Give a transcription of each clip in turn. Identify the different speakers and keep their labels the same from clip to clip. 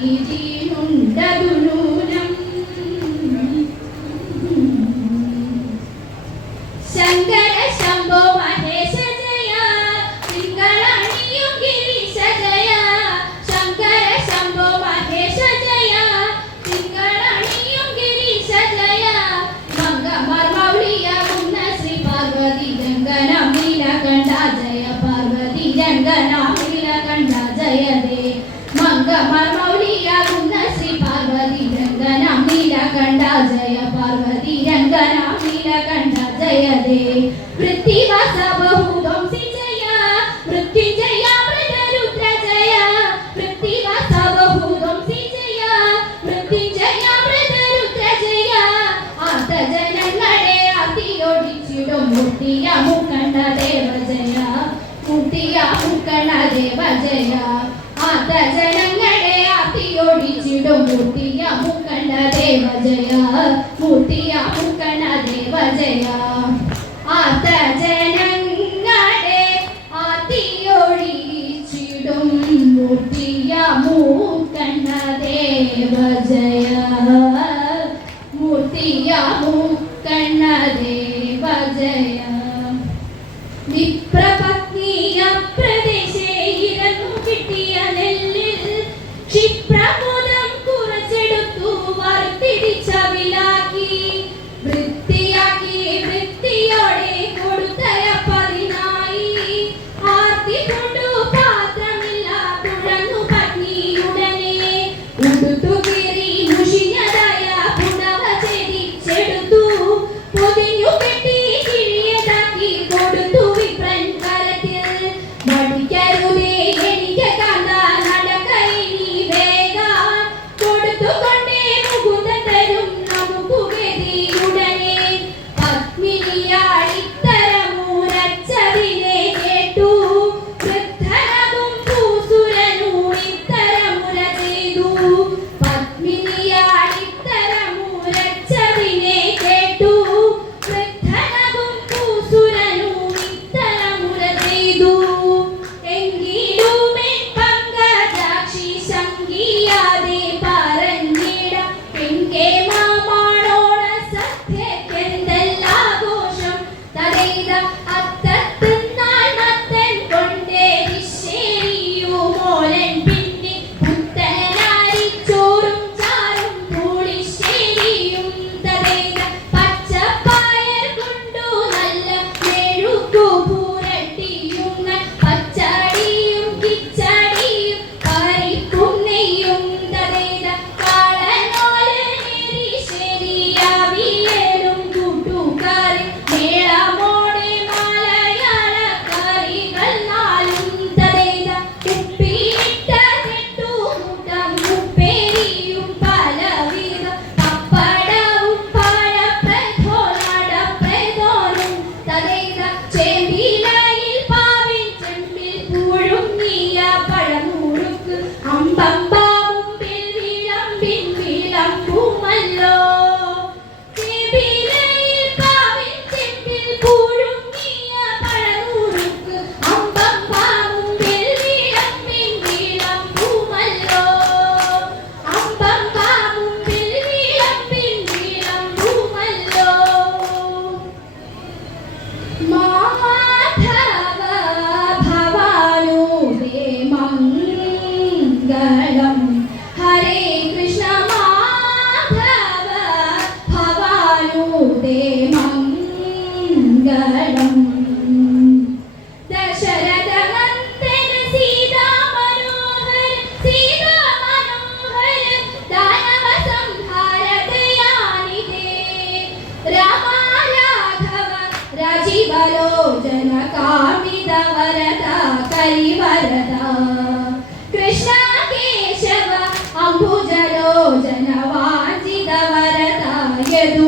Speaker 1: വീതിയിലുണ്ടതുനൂനം ശങ്കര ശംഭോ മഹേശ ജയ തിങ്കളണിയും ഗിരീശ ജയ ശങ്കര ശംഭോ മഹേശ ജയ തിങ്കളണിയും ഗിരീശ ജയ മംഗമർ മൗളിയാകുന്ന ശ്രീ പാർവതി രംഗന നീലകണ്ഠ ജയ പാർവതി രംഗന നീലകണ്ഠ ജയ ദേ ಮುಖಂಡ ದೇವ ಜಯ ಆತ ಜನ రెండు మూర్తియ ముఖండ దేవ జయ మూర్తియ ముఖండ దేవ జయ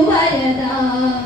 Speaker 1: 怀念的